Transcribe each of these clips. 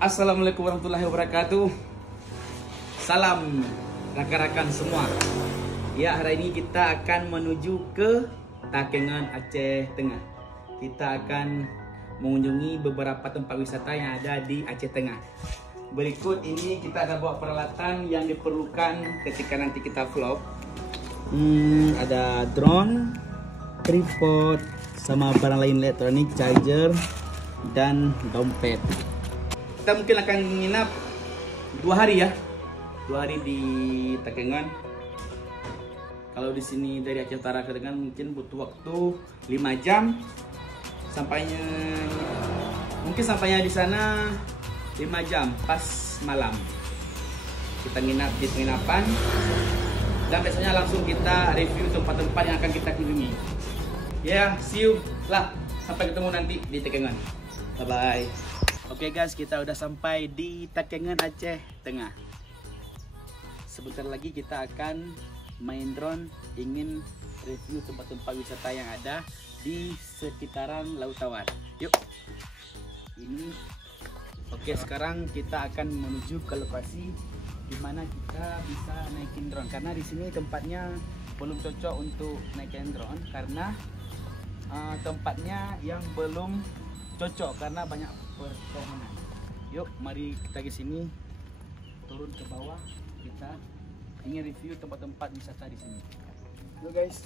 Assalamualaikum warahmatullahi wabarakatuh. Salam rakan-rakan semua. Ya, hari ini kita akan menuju ke Takengon, Aceh Tengah. Kita akan mengunjungi beberapa tempat wisata yang ada di Aceh Tengah. Berikut ini kita ada bawa peralatan yang diperlukan ketika nanti kita vlog. Ada drone, tripod, sama barang lain elektronik, charger, dan dompet. Kita mungkin akan menginap 2 hari ya, 2 hari di Takengon. Kalau di sini dari Aceh Utara ke Takengon mungkin butuh waktu 5 jam. Sampainya di sana 5 jam pas malam. Kita nginap di penginapan dan besoknya langsung kita review tempat-tempat yang akan kita kunjungi. Ya, see you lah. Sampai ketemu nanti di Takengon. Bye bye. Oke guys, kita udah sampai di Takengon, Aceh Tengah. Sebentar lagi kita akan main drone, ingin review tempat-tempat wisata yang ada di sekitaran Laut Tawar. Yuk. Ini. Oke, sekarang kita akan menuju ke lokasi di mana kita bisa naikin drone. Karena di sini tempatnya belum cocok untuk naikin drone karena tempatnya yang belum cocok karena banyak perkebunan. Yuk, mari kita ke sini, turun ke bawah, kita ingin review tempat-tempat wisata di sini. Yuk guys.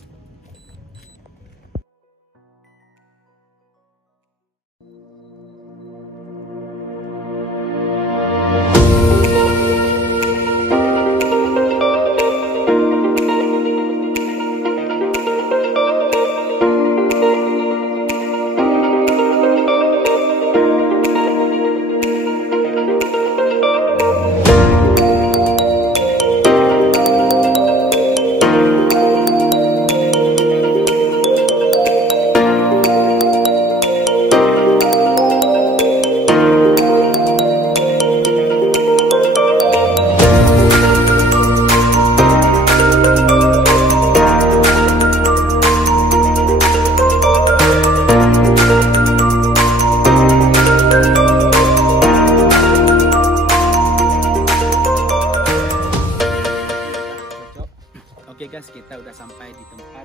Oke guys, kita udah sampai di tempat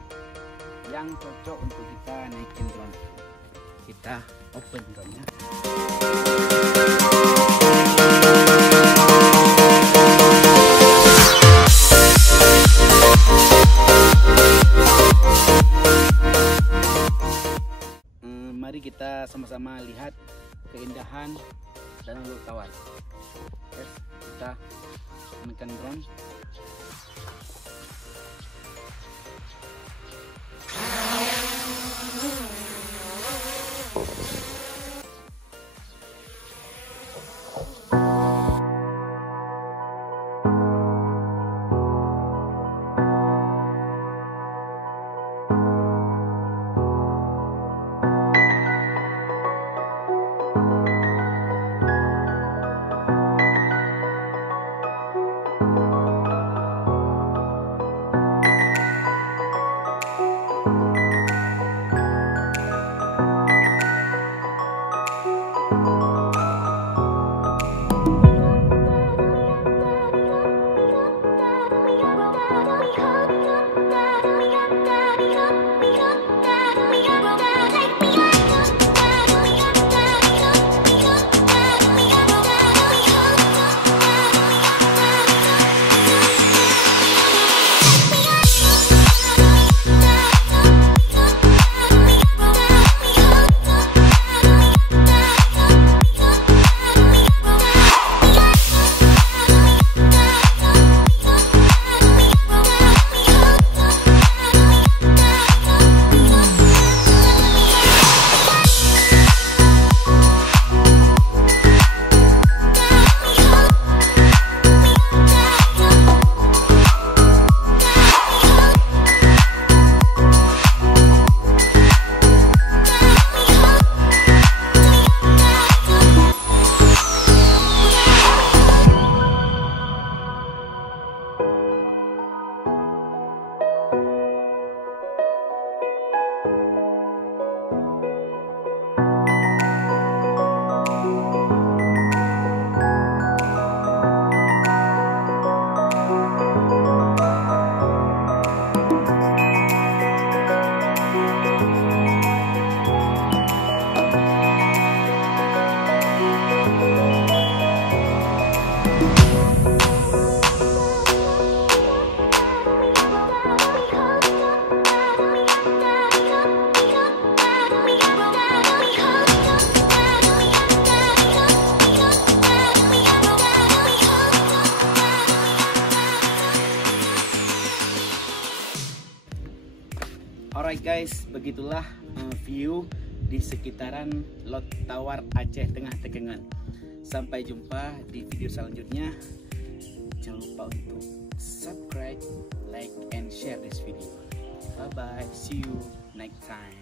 yang cocok untuk kita naikin drone. Kita open drone-nya. Mari kita sama-sama lihat keindahan Danau Laut Tawar. Guys, kita menekan drone. guys, begitulah view di sekitaran Lot Tawar Aceh Tengah Tekengan. Sampai jumpa di video selanjutnya. Jangan lupa untuk subscribe, like, and share this video. Bye bye, see you next time.